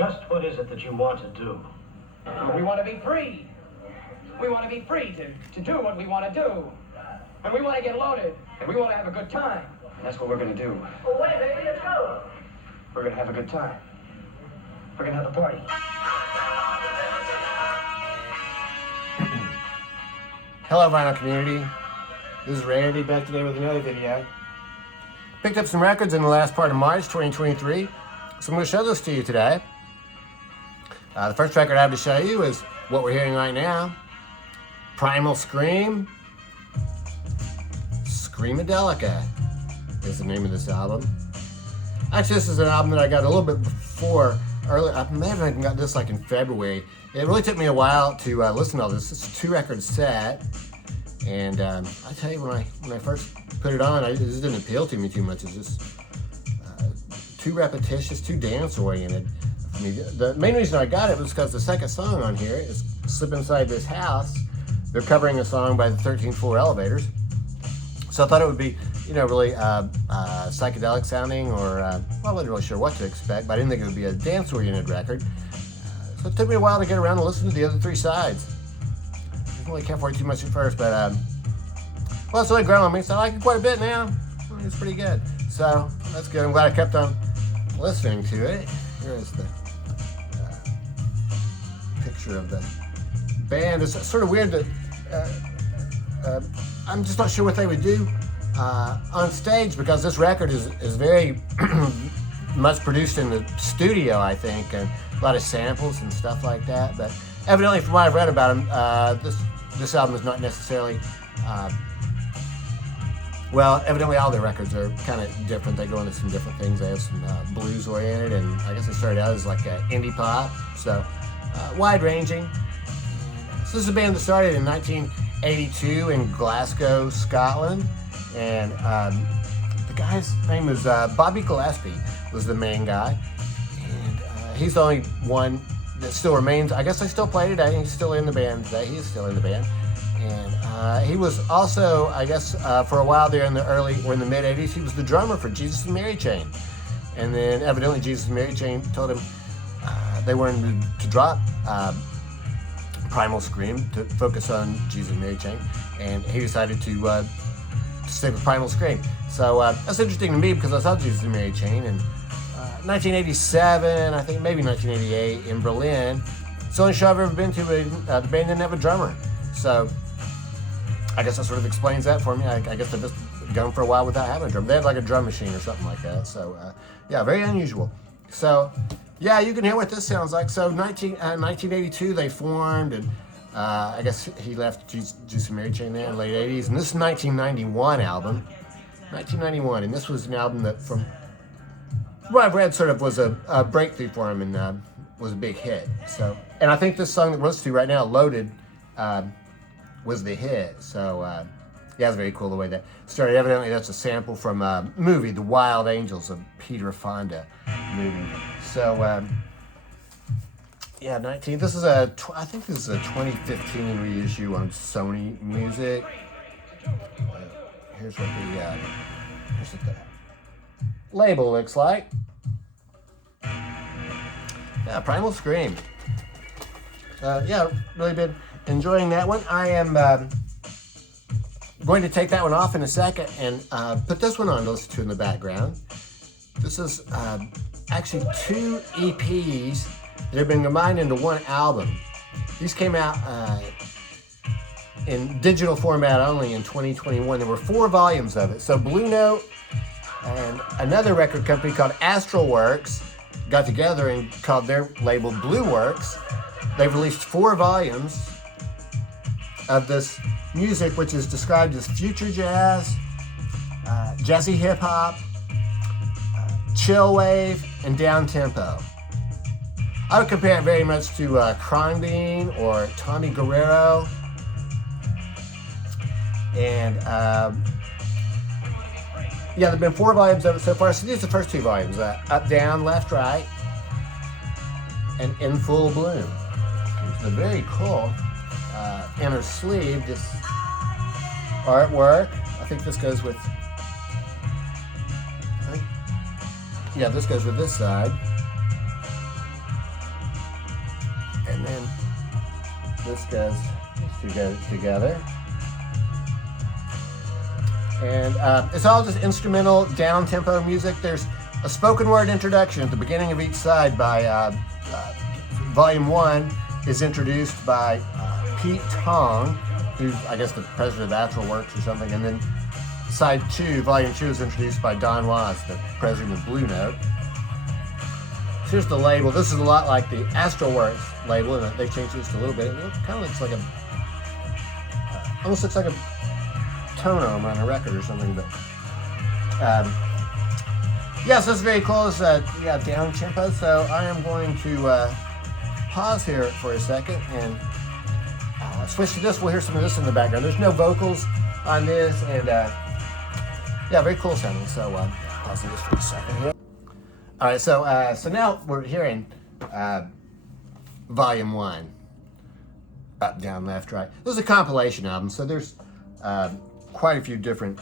Just what is it that you want to do? We want to be free. We want to be free to do what we want to do. And we want to get loaded. And we want to have a good time. And that's what we're going to do. Oh, wait, baby, let's go. We're going to have a good time. We're going to have a party. Hello, vinyl community. This is Randy back today with another video. Picked up some records in the last part of March 2023, so I'm going to show those to you today. The first record I have to show you is what we're hearing right now. Primal Scream. Screamadelica is the name of this album. Actually, this is an album that I got a little bit before. I may have even got this like in February. It really took me a while to listen to all this. It's a 2-record set. And I tell you, when I first put it on, it just didn't appeal to me too much. It's just too repetitious, too dance-oriented. I mean, the main reason I got it was because the second song on here is Slip Inside This House. They're covering a song by the 13th Floor Elevators. So I thought it would be, really psychedelic sounding, or I wasn't really sure what to expect, but I didn't think it would be a dance-oriented record. So it took me a while to get around to listen to the other 3 sides. I didn't really care for it too much at first, but well, it's really grown on me, so I like it quite a bit now. It's pretty good. So that's good. I'm glad I kept on listening to it. Here's the picture of the band. It's sort of weird that I'm just not sure what they would do on stage, because this record is very much produced in the studio, I think, and a lot of samples and stuff like that. But evidently, from what I've read about them, this album is not necessarily well, evidently all their records are kind of different. They go into some different things. They have some blues oriented, and I guess they started out as like indie pop, so wide ranging. So this is a band that started in 1982 in Glasgow, Scotland, and the guy's name is Bobby Gillespie was the main guy, and he's the only one that still remains. I guess they still play today. He's still in the band today. He is still in the band. And he was also, I guess, for a while there in the mid 80s, he was the drummer for Jesus and Mary Chain. And then evidently Jesus and Mary Chain told him they wanted to drop Primal Scream to focus on Jesus and Mary Chain. And he decided to stick with Primal Scream. So that's interesting to me, because I saw Jesus and Mary Chain in 1987, I think maybe 1988 in Berlin. It's the only show I've ever been to, but the band didn't have a drummer. So I guess that sort of explains that for me. I guess they've just gone for a while without having a drum. They had like a drum machine or something like that. So yeah, very unusual. So yeah, you can hear what this sounds like. So 1982 they formed, and I guess he left Jesus and Mary Chain there in the late 80s. And this is 1991 album. 1991, and this was an album that, from what I've read, sort of was a breakthrough for him, and was a big hit. So, and I think this song that we're listening to right now, Loaded, was the hit. So yeah, it's very cool the way that started. Evidently that's a sample from a movie, The Wild Angels, of Peter Fonda movie. So yeah, this is I think this is a 2015 reissue on Sony Music. Here's what the label looks like. Yeah, Primal Scream. Yeah, really been enjoying that one. I am going to take that one off in a second and put this one on to listen to in the background. This is actually 2 EPs that have been combined into one album. These came out in digital format only in 2021. There were 4 volumes of it. So Blue Note and another record company called Astralworks got together and called their label Bluewerks. They've released 4 volumes of this music, which is described as future jazz, jazzy hip hop, chill wave, and down tempo. I would compare it very much to Crime Bean or Tommy Guerrero. And yeah, there have been 4 volumes of it so far. So these are the first 2 volumes: Up, Down, Left, Right, and In Full Bloom. It's a very cool inner sleeve, this artwork. I think this goes with, yeah, this goes with this side. this goes together. And it's all just instrumental, down-tempo music. There's a spoken word introduction at the beginning of each side by Volume 1 is introduced by Pete Tong, who's, I guess, the president of Astral Works or something. And then Side 2, Volume 2 is introduced by Don Was, the president of Blue Note. So here's the label. This is a lot like the Astral Works label, and they changed it just a little bit. It kind of looks like almost looks like a tone on a record or something. But yeah, so it's very close. Down tempo. So I am going to pause here for a second and switch to this. We'll hear some of this in the background. There's no vocals on this, and yeah, very cool sounding. So pause this for a second here. All right, so now we're hearing Volume 1, up, down, left, right. This is a compilation album, so there's quite a few different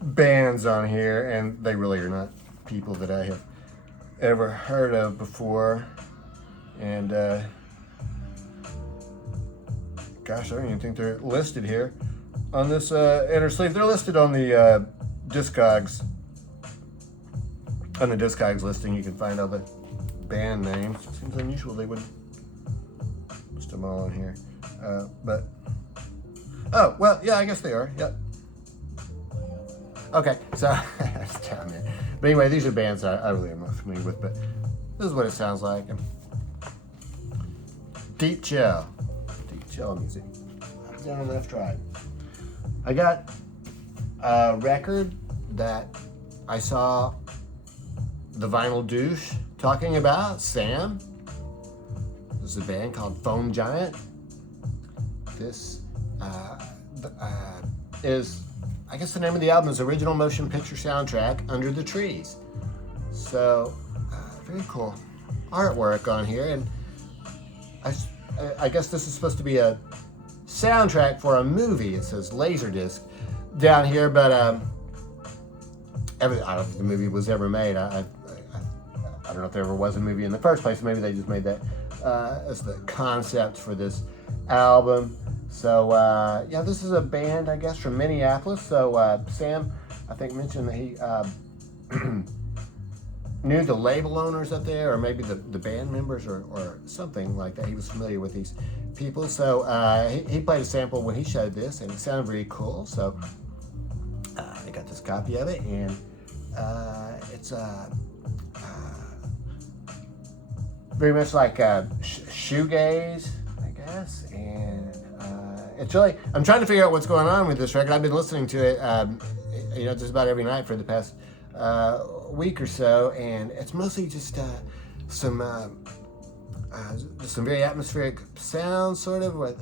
bands on here, and they really are not people that I have ever heard of before. And gosh, I don't even think they're listed here on this inner sleeve. They're listed on the Discogs. On the Discogs listing, you can find all the band names. It seems unusual they wouldn't list them all on here. But, oh, well, yeah, I guess they are. Yep. Okay, so, it's down there. But anyway, these are bands I really am not familiar with, but this is what it sounds like. Deep chill music. Down, left, right. I got a record that I saw the Vinyl Douche talking about, Sam. This is a band called Foam Giant. This is, I guess the name of the album is Original Motion Picture Soundtrack, Under the Trees. So, very cool artwork on here, and I guess this is supposed to be a soundtrack for a movie. It says Laserdisc down here, but I don't think the movie was ever made. I don't know if there ever was a movie in the first place. Maybe they just made that as the concept for this album. So, yeah, this is a band, I guess, from Minneapolis. So, Sam, I think, mentioned that he knew the label owners up there, or maybe the band members or something like that. He was familiar with these people. So, he played a sample when he showed this, and it sounded very cool. So, I got this copy of it, and it's very much like shoegaze, I guess, and it's really, I'm trying to figure out what's going on with this record. I've been listening to it, just about every night for the past week or so, and it's mostly just some very atmospheric sounds, sort of, with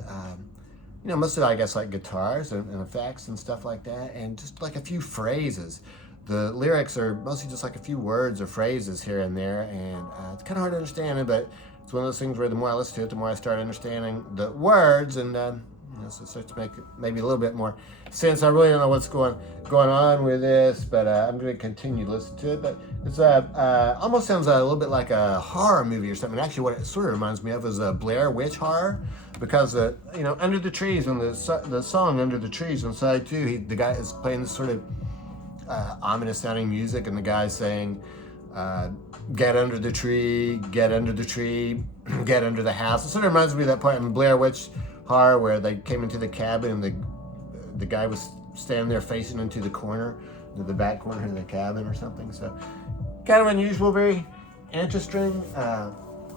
mostly, I guess, like guitars and effects and stuff like that, and just like a few phrases. The lyrics are mostly just like a few words or phrases here and there, and it's kind of hard to understand it, but it's one of those things where the more I listen to it, the more I start understanding the words, and so it starts to make maybe a little bit more sense. I really don't know what's going on with this, but I'm going to continue to listen to it. But it's almost sounds a little bit like a horror movie or something. Actually, what it sort of reminds me of is a Blair Witch horror, because Under the Trees, on the song Under the Trees on side 2, the guy is playing this sort of ominous sounding music, and the guy's saying, get under the tree, get under the tree, get under the house. It sort of reminds me of that part in Blair Witch horror where they came into the cabin and the guy was standing there facing into the back corner of the cabin or something. So kind of unusual, very interesting.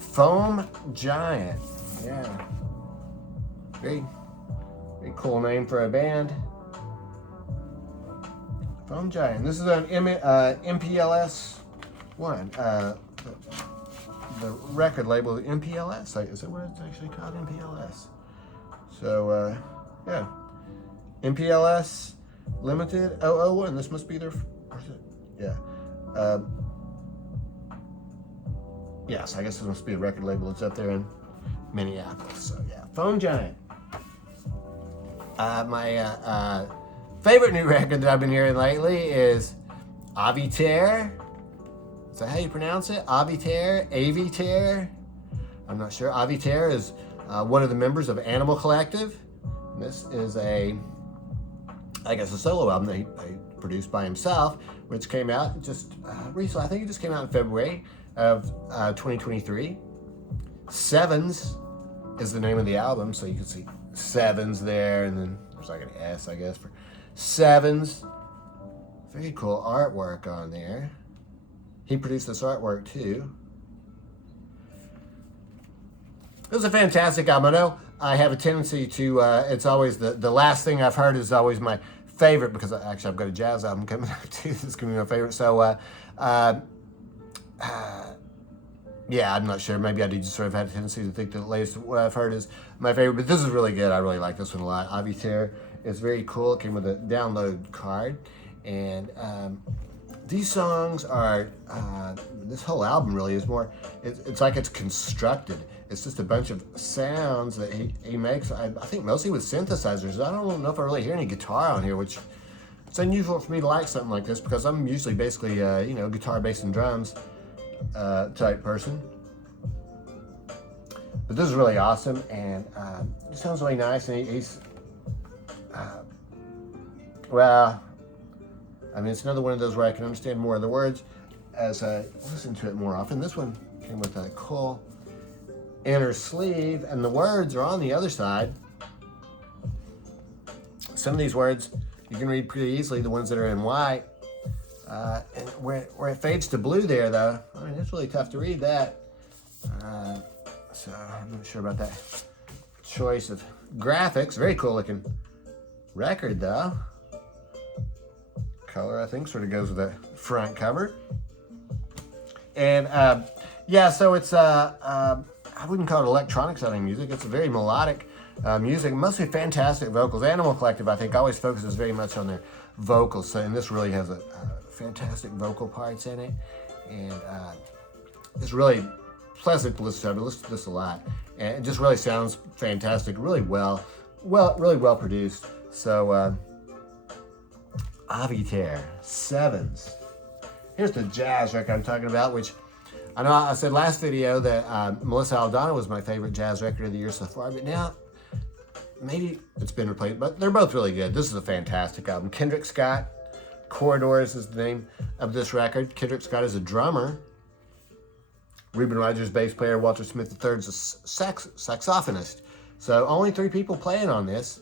Foam Giant. Yeah. Very cool name for a band. Foam Giant. This is an MPLS one. The record label, MPLS. Is that what it's actually called? MPLS. So, yeah. MPLS Limited 001. This must be their. Yeah. Yes, I guess this must be a record label. It's up there in Minneapolis. So, yeah. Foam Giant. My favorite new record that I've been hearing lately is Avey Tare. Is that how you pronounce it? Avey Tare? Avey Tare? I'm not sure. Avey Tare is one of the members of Animal Collective. This is I guess a solo album that he produced by himself, which came out just recently. I think it just came out in February of 2023. Sevens is the name of the album, so you can see Sevens there, and then there's like an S, I guess, for Sevens. Very cool artwork on there. He produced this artwork too. It was a fantastic album. I know I have a tendency to, it's always the last thing I've heard is always my favorite, because actually I've got a jazz album coming up too. This is going to be my favorite. So, yeah, I'm not sure. Maybe I do just sort of have a tendency to think that the latest what I've heard is my favorite, but this is really good. I really like this one a lot. Avey Tare is very cool. It came with a download card, and these songs are, this whole album really is more, it's like it's constructed. It's just a bunch of sounds that he makes, I think mostly with synthesizers. I don't know if I really hear any guitar on here, which it's unusual for me to like something like this, because I'm usually basically, you know, guitar, bass, and drums type person. But this is really awesome, and it sounds really nice, and he's, well, I mean, it's another one of those where I can understand more of the words as I listen to it more often. This one came with a cool inner sleeve, and the words are on the other side. Some of these words you can read pretty easily, the ones that are in white. And where it fades to blue there, though, I mean, it's really tough to read that. So I'm not sure about that choice of graphics. Very cool looking record, though. Color, I think, sort of goes with the front cover. And yeah, so it's I wouldn't call it electronic sounding music. It's a very melodic music, mostly fantastic vocals. Animal Collective, I think, always focuses very much on their vocals, so, and this really has a fantastic vocal parts in it, and it's really pleasant to listen to. I listen to this a lot, and it just really sounds fantastic, really well produced. So Avey Tare, Sevens. Here's the jazz record I'm talking about, which I know I said last video that Melissa Aldana was my favorite jazz record of the year so far, but now maybe it's been replaced, but they're both really good. This is a fantastic album. Kendrick Scott, Corridors is the name of this record. Kendrick Scott is a drummer. Reuben Rogers, bass player. Walter Smith III is a saxophonist. So only 3 people playing on this.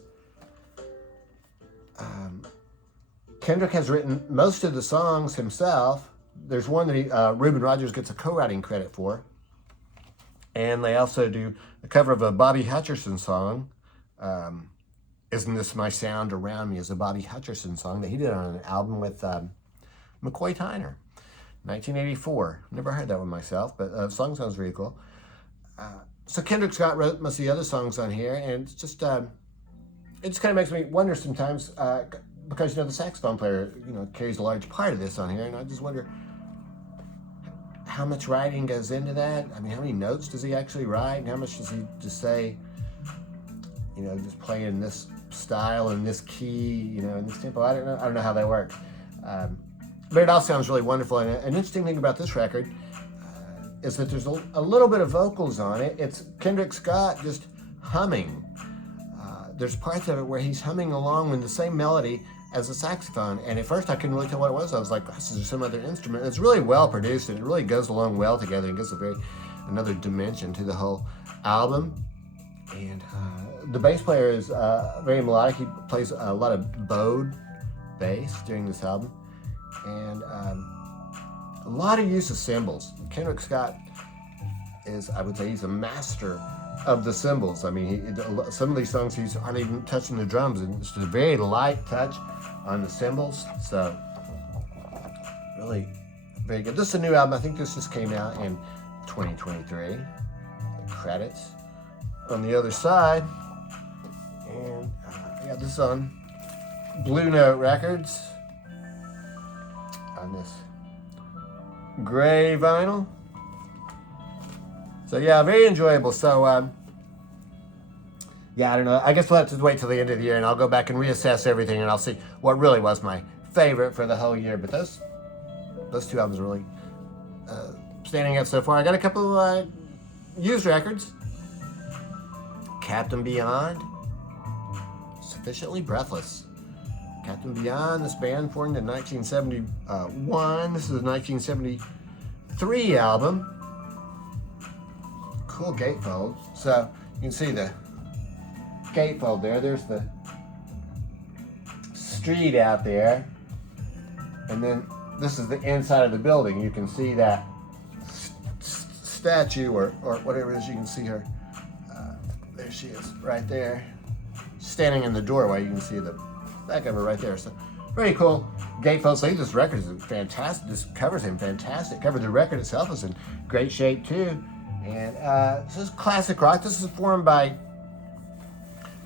Kendrick has written most of the songs himself. There's one that Reuben Rogers gets a co-writing credit for. And they also do a cover of a Bobby Hutcherson song. Isn't This My Sound Around Me is a Bobby Hutcherson song that he did on an album with McCoy Tyner, 1984. Never heard that one myself, but the song sounds really cool. So Kendrick Scott wrote most of the other songs on here, and it's just, it just kind of makes me wonder sometimes, because, you know, the saxophone player, you know, carries a large part of this on here, and I just wonder how much writing goes into that. I mean, how many notes does he actually write, and how much does he just say, you know, just play in this style and this key, you know, in this tempo. I don't know how that works. But it all sounds really wonderful. And an interesting thing about this record is that there's a little bit of vocals on it. It's Kendrick Scott just humming. There's parts of it where he's humming along with the same melody as the saxophone. And at first I couldn't really tell what it was. I was like, this is some other instrument. It's really well produced, and it really goes along well together and gives another dimension to the whole album. And the bass player is very melodic. He plays a lot of bowed bass during this album, and a lot of use of cymbals. Kendrick Scott is, I would say, he's a master of the cymbals. I mean, some of these songs he's aren't even touching the drums, and it's just a very light touch on the cymbals. So really very good. This is a new album. I think this just came out in 2023. The credits on the other side, and yeah, this is on Blue Note Records on this gray vinyl. So yeah, very enjoyable. So yeah, I don't know. I guess we'll have to wait till the end of the year, and I'll go back and reassess everything, and I'll see what really was my favorite for the whole year. But those 2 albums are really standing out so far. I got a couple of used records. Captain Beyond, Sufficiently Breathless. Captain Beyond, this band formed in 1971. This is a 1973 album. Cool gatefold. So you can see the gatefold there. There's the street out there. And then this is the inside of the building. You can see that statue or whatever it is. You can see her. There she is, right there. Standing in the doorway. You can see the back of her right there. So very cool gatefold. So this record is fantastic. This covers him fantastic. Cover the record itself is in great shape too. And this is classic rock. This is formed by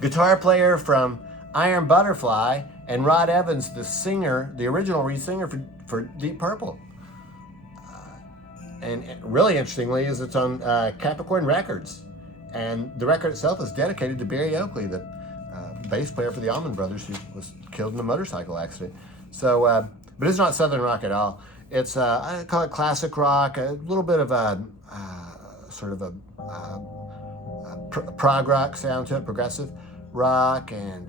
guitar player from Iron Butterfly and Rod Evans, the singer, the original lead singer for Deep Purple. And really interestingly is it's on Capricorn Records. And the record itself is dedicated to Barry Oakley, the bass player for the Allman Brothers, who was killed in a motorcycle accident. So, but it's not Southern rock at all. It's, I call it classic rock, a little bit of a sort of a prog rock sound to it, progressive rock, and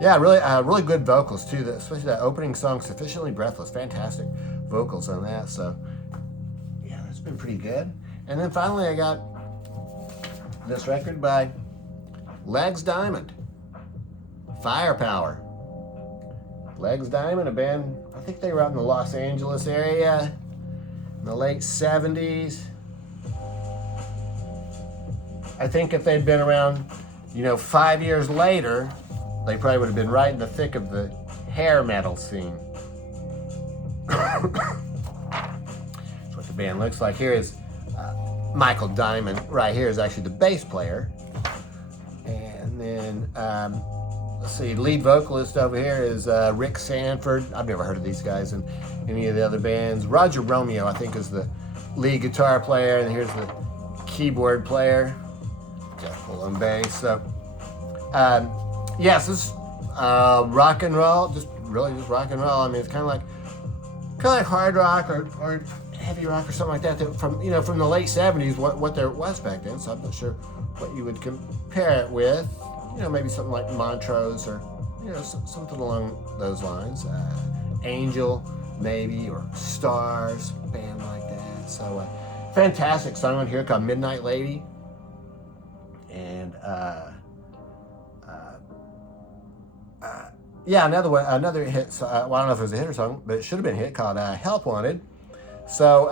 yeah, really good vocals too. Especially that opening song, "Sufficiently Breathless," fantastic vocals on that. So yeah, that's been pretty good. And then finally, I got this record by Legs Diamond, Firepower. Legs Diamond, a band, I think they were out in the Los Angeles area in the late 70s. I think if they'd been around, 5 years later, they probably would have been right in the thick of the hair metal scene. That's what the band looks like. Here is Michael Diamond. Right here is actually the bass player. And then, let's see, lead vocalist over here is Rick Sanford. I've never heard of these guys in any of the other bands. Roger Romeo, I think, is the lead guitar player. And here's the keyboard player. Full on bass. So, yes, this is rock and roll. Just rock and roll. I mean, it's kind of like hard rock or heavy rock or something like that. From from the late 70s, what there was back then. So I'm not sure what you would compare it with. Maybe something like Montrose or something along those lines. Angel, maybe, or Stars, band like that. So fantastic song on here called Midnight Lady. And yeah, another hit. Well, I don't know if it was a hit or song, but it should have been a hit called "Help Wanted." So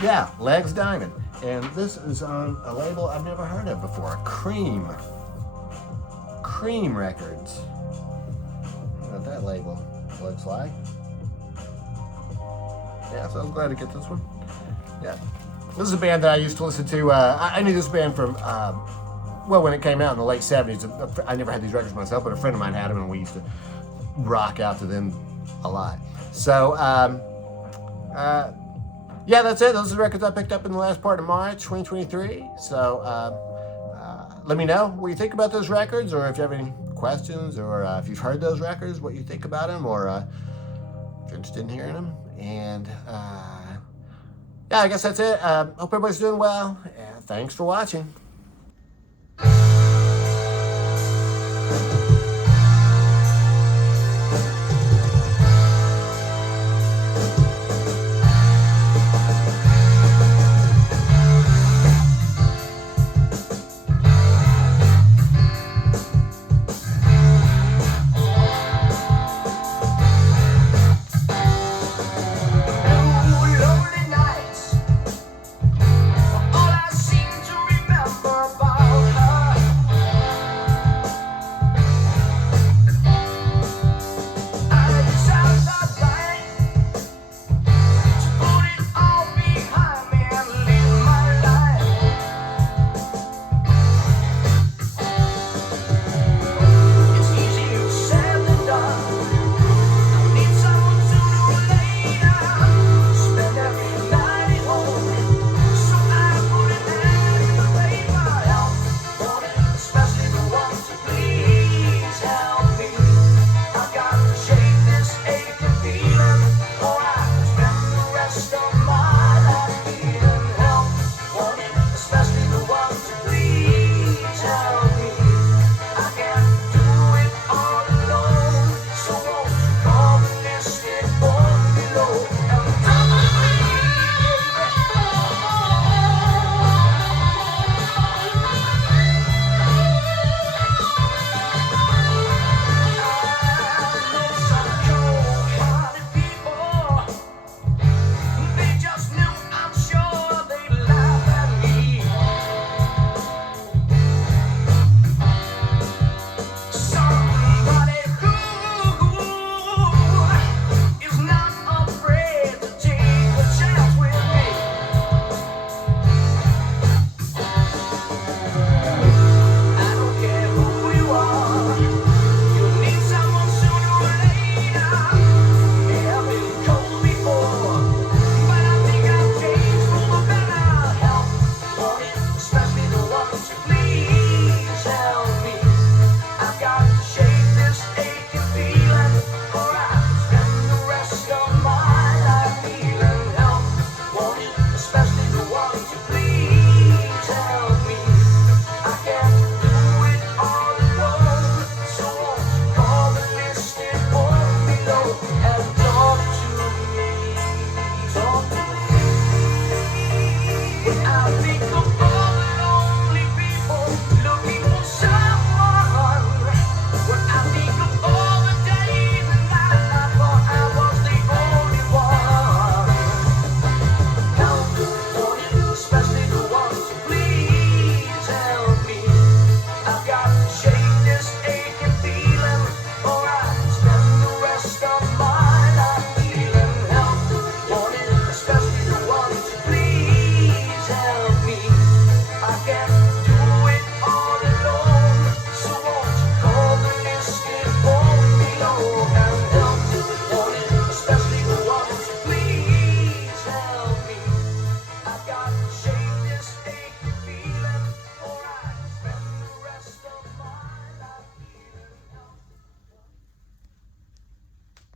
yeah, Legs Diamond, and this is on a label I've never heard of before, Cream Records. I don't know what that label looks like. Yeah, so I'm glad to get this one. Yeah. This is a band that I used to listen to. I knew this band from, when it came out in the late 70s. I never had these records myself, but a friend of mine had them, and we used to rock out to them a lot. So, yeah, that's it. Those are the records I picked up in the last part of March 2023. So, let me know what you think about those records, or if you have any questions, or if you've heard those records, what you think about them, or if you're interested in hearing them. And, yeah, I guess that's it. Hope everybody's doing well. And thanks for watching.